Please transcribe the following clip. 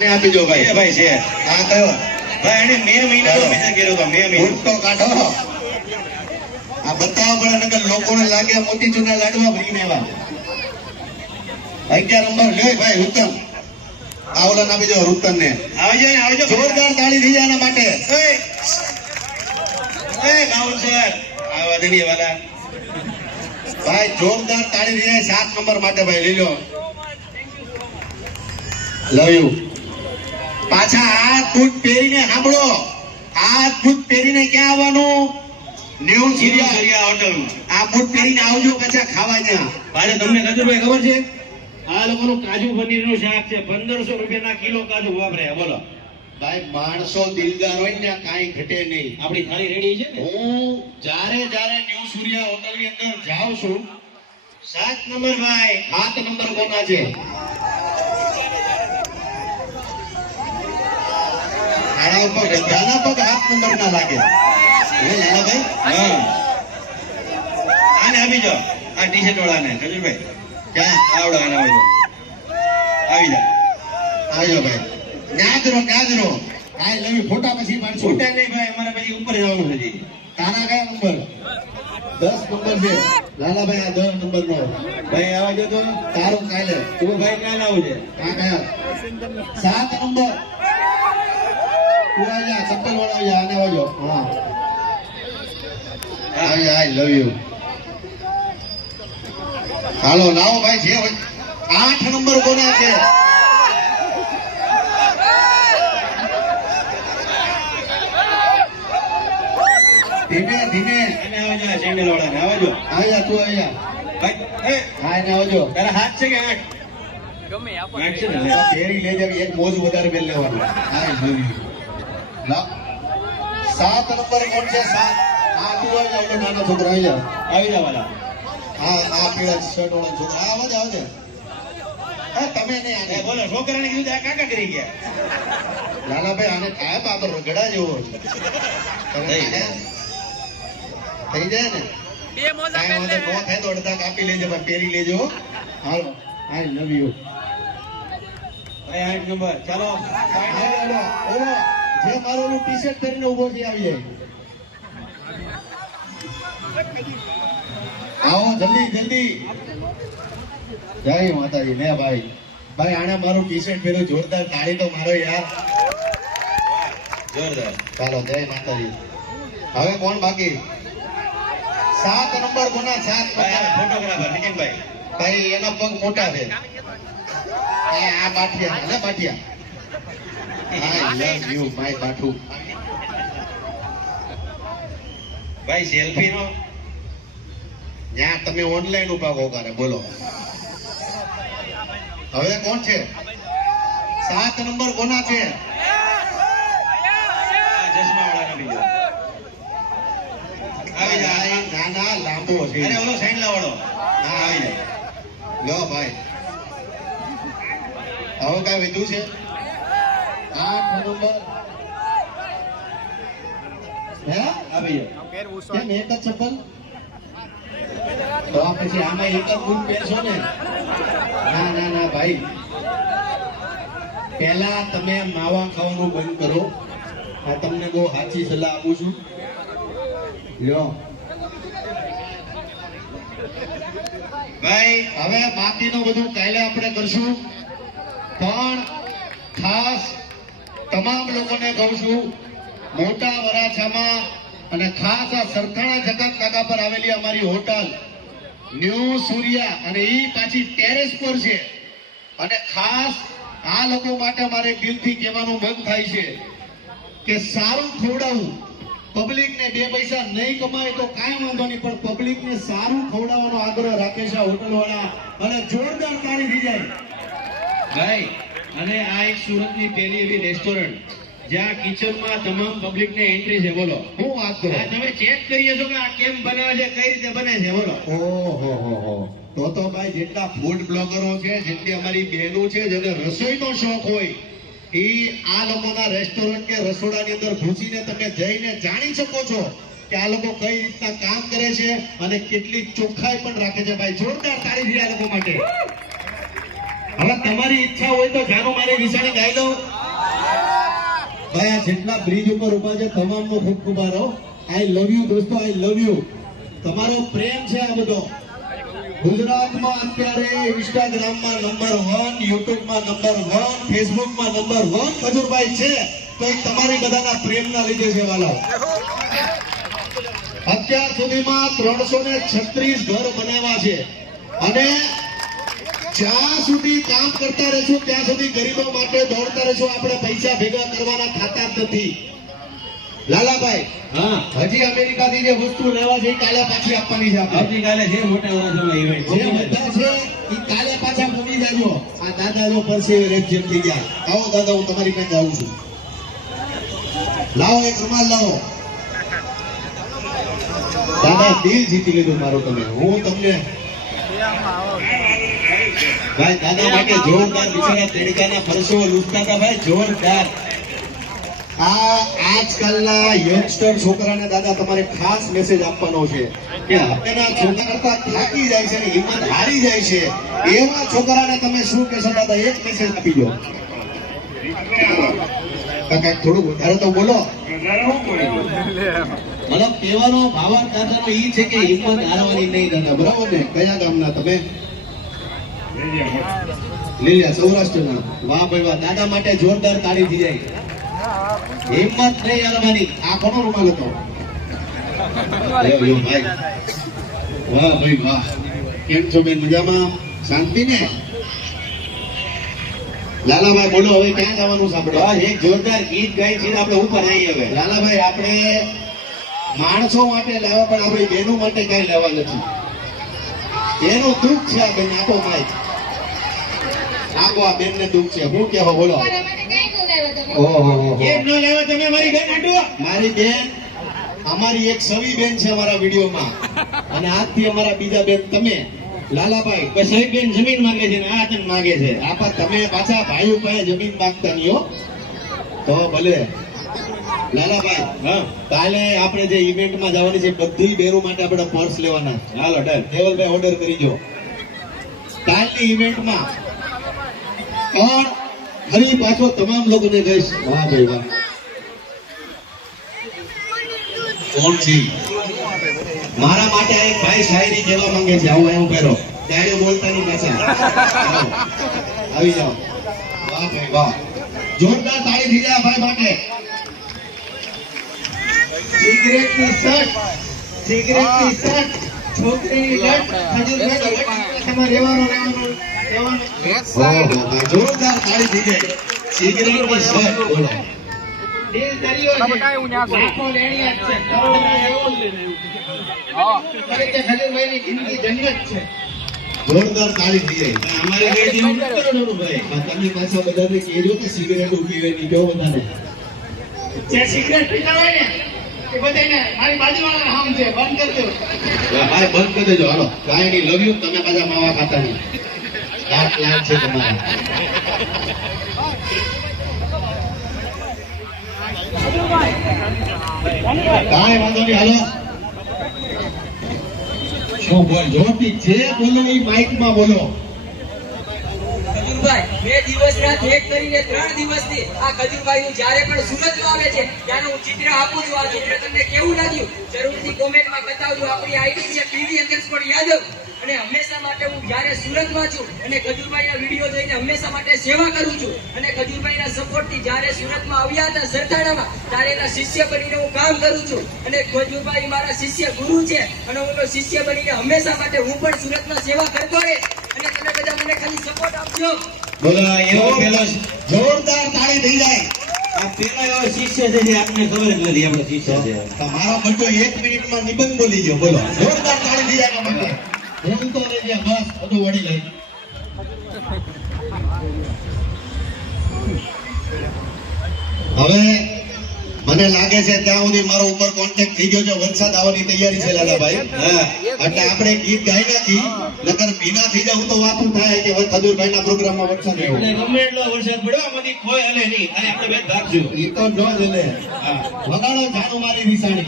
આપી દો ભાઈ. ભાઈ છે હા કયો ભાઈ એને મે મહિના તો મેસેજ કર્યો હતો મે મહિના ઉલટો કાઢો. આ બતાવો પડે નકર લોકોને લાગે મોતીચૂરના લાડવા ભરીને એવા. 11 નંબર લે ભાઈ રુતન. આવલન આપી દો રુતન ને. આવજો જોરદાર તાળી થઈ જાય એના માટે. એ બાઉન્સર આવા દે વાલા ભાઈ જોરદાર તાળી થઈ જાય 7 નંબર માટે ભાઈ લઈ લો. Love you. પાછા હાથ બૂટ પહેરીને સાંભળો. હાથ બૂટ પહેરીને ક્યાં આવવાનું? ન્યૂ સૂર્યા હોટલ આ બૂટ પહેરીને આવજો પાછા ખાવા ત્યાં. ભાઈ તમને ગજુભાઈ ખબર છે આ લોકોનું કાજુ પનીર નું શાક છે 1500 રૂપિયાના કિલો કાજુ વાપરે બોલો ભાઈ માણસો દિલદાર હોય ને કાંઈ ઘટે નહીં. આપણી થાળી રેડી છે ને હું જ્યારે ન્યૂ સૂર્યા હોટલ ની અંદર જાઉં છું 7 નંબર ભાઈ 7 નંબર કોના છે? ખાડા ઉપર ગધાના પગ 7 નંબર ના લાગે. હે લાલાભાઈ? હા આને આપી જો આ ટી શર્ટ વાળાને ગજુભાઈ ક્યાં આવડો આને આવજો આવી જા આવ્યો ભાઈ. ન્યાજ રહો. કાંઈ લવી ફોટા પછી પાડશું. છૂટા નહીં ભાઈ અમારે પછી ઉપર જવાનું છે જી તારા કયા નંબર? 10 નંબર છે લાલાભાઈ. આ 10 નંબર નો ભાઈ આવા જો તો તારું કાલે તું ભાઈ ક્યાં આવું છે આ કયા 7 નંબર તું આયા ચપ્પલ વાળો આયા આને આવજો. હા આઈ લવ યુ. હાલો લાવો ભાઈ જે 8 નંબર કોના છે? ધીમે ધીમે અને આવજો સેન્ડલ વાળાને આવજો આયા તું આયા ભાઈ એ હા એને આવજો. તારા હાથ છે કે આઠ આઠ છે ને લે. ફેરી લઈ જાય એક મોજ વધારે બેલ લેવાનું. આઈ લવ યુ. લા 7 નંબર કોણ છે? 7 આ તું આવી જાવ નાનો છોકરો આવી જાવ. આવી જા વાલા હા આ પીળા શર્ટ વાળો છોકરો આવજે. હા તમે નહીં એ આને બોલો છોકરાને કીધું આ કાકા કરી ગયા લાલાભાઈ આને થાય પાતો રગડા જેવો છે. થઈ જાય. થઈ જાય ને કાંઈ વાંધો ન થાય તો અડધા કાપી લેજો ભાઈ પહેરી લેજો. હાલો આઈ લવ યુ. ભાઈ 8 નંબર ચાલો જે મારો ટી શર્ટ પહેરીને ઉભો છે આવી જાય. આવો જલ્દી જય માતાજી ને ભાઈ. ભાઈ આને મારું ટી શર્ટ પહેર્યું જોરદાર તાળી તો મારો યાર. જોરદાર ચાલો જય માતાજી. હવે કોણ બાકી? 7 નંબર કોના? 7 ભાઈ આ નંબર ફોટોગ્રાફર નિતિનભાઈ ભાઈ એના પગ મોટા છે. આ બાઠિયા ને બાઠિયા. આઈ લવ યુ માય બાઠુ. ભાઈ સેલ્ફી નો ત્યાં તમે ઓનલાઈન ઉભા કહો કરે બોલો. હવે કોણ છે? 7 નંબર કોના છે? ચશ્મા વાળા નબી જો આવી જા નાના લાંબો છે. અરે ઓલો સેન્ડલા વાળો હા આવી જાય. લો ભાઈ હવે કઈ વધુ છે? 8 નંબર હે આવી જા કેમ એક જ ચપ્પલ? તો પછી આમાં એક જ બૂટ પહેરશો ને? ના ભાઈ પહેલા તમે માવા ખાવાનું બંધ કરો. આ તમને બહુ સાચી સલાહ આપું છું. લ્યો ભાઈ હવે બાકીનું બધું કાલે આપણે કરશું. પણ ખાસ તમામ લોકોને કહું છું મોટા વરાછામાં અને ખાસ આ સરથાણા જગત નાકા પર આવેલી અમારી હોટલ ન્યૂ સૂર્યા અને ઈ પાછી ટેરેસ પર છે. અને ખાસ આ લોકો માટે મારે દિલથી કહેવાનું મન થાય છે કે સારું ખવડાવવું. પબ્લિક ને 2 પૈસા નહીં કમાય તો કાંઈ વાંધો નહીં, પણ પબ્લિક ને સારું ખવડાવવાનો આગ્રહ રાખે છે હોટલ વાળા. અને જોરદાર તાળી થઈ જાય ભાઈ અને આ એક સુરતની પહેલી એવી રેસ્ટોરન્ટ જ્યાં કિચનમાં તમામ પબ્લિક ને એન્ટ્રી છે બોલો. હું વાત કરું. આ તમે ચેક કરીએ છો કે આ કેમ બનાવે છે કઈ રીતે બને છે બોલો. ઓહો તો ભાઈ જેટલા ફૂડ બ્લોગરો છે, જેટલી અમારી બહેનો છે જેને રસોઈનો શોખ હોય એ આ લોકોના રેસ્ટોરન્ટ કે રસોડાની અંદર ઘૂસીને તમે જઈને જાણી શકો છો કે આ લોકો કઈ રીતના કામ કરે છે અને કેટલી ચોખ્ખાઈ પણ રાખે છે. ભાઈ જોરદાર તાળી છે આ લોકો માટે. હવે તમારી ઈચ્છા હોય તો જાનું મારી વિસાણી ગાઈ દઉં. ભાઈ આ જેટલા બ્રિજ ઉપર ઉભા છે તમામનો ખૂબ ખૂબ આભાર. આઈ લવ યુ દોસ્તો, આઈ લવ યુ. તમારો પ્રેમ છે આ બધો. ગુજરાતમાં અત્યારે ઇન્સ્ટાગ્રામમાં નંબર 1, યુટ્યુબમાં નંબર 1, ફેસબુકમાં નંબર 1 ખજૂરભાઈ છે તો એ તમારી બધાના પ્રેમના લીધે છે વાલાઓ. અત્યાર સુધીમાં 336 ઘર બનાવ્યા છે અને જ્યાં સુધી કામ કરતા રહેશું ત્યાં સુધી ગરીબો માટે દોડતા રહેશું. આપણે પૈસા ભેગા કરવાના થતા જ નથી. લાલાભાઈ, હા, હજી અમેરિકાથી જે વસ્તુ લેવા છે એ કાલે પાછી આપવાની છે આપણે. આવતીકાલે છે મોટા વરાછામાં ઇવેન્ટ જે બધા છે એ કાલે પાછા મૂકી જાજો. આ દાદા જો પરસે રેપ જેમ થઈ ગયા. આવો દાદા, હું તમારી પાસે આવું છું. લાવો એક રૂમાલ લાવો. દાદા દિલ જીતી લીધું મારું તમે. હું તમને ભાઈ દાદા માટે જોરદાર બિચારા તેડકાના પરસેવો લૂંટતા હતા ભાઈ, જોરદાર. આ આજકાલના યંગસ્ટર છોકરાને દાદા તમારે ખાસ મેસેજ આપવાનો છે કે હવેના છોકરા કરતા થાકી જાય છે અને હિંમત હારી જાય છે. એવા છોકરાને તમે શું કહેશો દાદા? એક મેસેજ આપી દો. કાકા થોડું વધારે તો બોલો. મતલબ કહેવાનો ભાવાર્થ દાદાનો ઈ છે કે હિંમત હારવાની નહીં દાદા, બરાબર ને? કયા ગામના તમે? લીલિયા, સૌરાષ્ટ્રના. વાહ ભાઈ વાહ. દાદા માટે જોરદાર તાળી થઈ જાય. હિંમત નહીં હારવાની. આ કોનો રૂમાલ હતો? યો યો ભાઈ, વાહ ભાઈ વાહ. કેમ છો બેન? મજામાં? શાંતિ ને? લાલાભાઈ બોલો, હવે ક્યાં જવાનું છે આપણે? એક જોરદાર ગીત ગાઈ છે આપણે ઉપર આવીએ હવે. લાલાભાઈ, આપણે માણસો માટે લેવા પણ આપણે બહેનો માટે કઈ લેવા નથી. એનું દુઃખ છે આ બેન. આપો ભાઈ, આપો. આ બેન ને દુઃખ છે. હું કહેવા બોલો. ઓહો, કેમ ન લેવા તમે મારી બેન આટો? મારી બેન, અમારી એક સવી બેન છે અમારા વિડીયોમાં અને આજથી અમારા બીજા બેન તમે. લાલાભાઈ, પછી બેન જમીન માંગે છે ને આ તને માંગે છે. આપા તમે પાછા ભાઈઓ પાસે જમીન માંગતા નહીં હો. તો ભલે. લાલાભાઈ, હા, કાલે આપણે જે ઇવેન્ટમાં જવાની છે બધી બેરો માટે આપણે પર્સ લેવાના. હાલો ડન. દેવલભાઈ ઓર્ડર કરીજો. કાલની ઇવેન્ટમાં પણ ફરી પાછો તમામ લોકોને કહીશ. વાહ ભાઈ વાહ. કોણ છે? મારા માટે આ એક ભાઈ શાયરી કહેવા માંગે છે. આવો એવું પહેરો. ત્યારે બોલતા નહીં પાછા. આવો. આવી જાઓ. વાહ ભાઈ વાહ. જોરદાર તાળી થઈ જાય ભાઈ માટે. સિગરેટની શર્ટ, સિગરેટની શર્ટ, છોકરીની લટ, ખજૂરભાઈ રહેવાનું. જોરદાર તાળી થઈ જાય. સિગરેટની શર્ટ બોલો. દિલ દરિયો છે, આંખો લેણિયા જ છે. ખજૂરભાઈની જિંદગી જન્નત છે. જોરદાર તાળી થઈ જાય. અમારી બેન જેવું નથી કરવાનું ભાઈ. તમે પાછા બધાને કહેજો કે સિગરેટ પીવે નહીં. કેવો બધાને જે સિગરેટ પીતા હોય ને એ બધાને મારી બાજુવાળા હામ છે, બંધ કરી દો. ભાઈ બંધ કરી દેજો. હાલો, કાંઈ નહીં. Love you. તમે પાછા માવા ખાતા નહીં. દાંત લાલ છે તમારા. કાંઈ વાંધો નહીં. હાલો, શું બોલ? જોરથી જે બોલો એ માઇકમાં બોલો. ખજૂરભાઈ, 2 દિવસના એક કરીને 3 દિવસથી આ ખજૂરભાઈનું જ્યારે પણ સુરતમાં આવે છે ત્યારે હું ચિત્ર આપું છું. આ ચિત્ર તમને કેવું લાગ્યું જરૂરથી કોમેન્ટમાં બતાવજો. આપણી આઈડી છે PV_યાદવ અને હંમેશા માટે હું જ્યારે સુરતમાં છું અને ખજૂરભાઈના વિડીયો જોઈને હંમેશા માટે સેવા કરું છું અને ખજૂરભાઈના સપોર્ટથી જ્યારે સુરતમાં આવ્યા હતા સરથાણામાં ત્યારે એના શિષ્ય બનીને હું કામ કરું છું અને ખજૂરભાઈ મારા શિષ્ય ગુરુ છે અને હું એનો શિષ્ય બનીને હંમેશા માટે હું પણ સુરતમાં સેવા કરતો રહે અને તમે બધા મને ખાલી સપોર્ટ આપજો. બોલો. એવો પેલો જોરદાર તાળી થઈ જાય. આ પેલા એવો શિષ્ય છે જે આપને ખબર જ નથી આપણો શિષ્ય છે. તમારો બધો 1 મિનિટમાં નિબંધ બોલી ગયો. બોલો. જોરદાર તાળી થઈ જાય. માટે બોલતો રહેજે. બસ બધું વળી લઈ. હવે મને લાગે છે ત્યાં સુધી મારો ઉપર કોન્ટેક્ટ થઈ ગયો છે. વરસાદ આવવાની તૈયારી છે લાલાભાઈ. હા, એટલે આપણે ગીત ગાઈ નાખી. નકર ભીના થઈ જાવ તો વાતું થાય કે ખજૂરભાઈના પ્રોગ્રામમાં વરસાદ આવ્યો. એટલે ગમે એટલો વરસાદ પડ્યો આમાંથી કોઈ હલે નહીં. ખાલી આપણે બે ભાગશું. એ તો જો જ લે. વગાડો જાનું મારી નિશાની.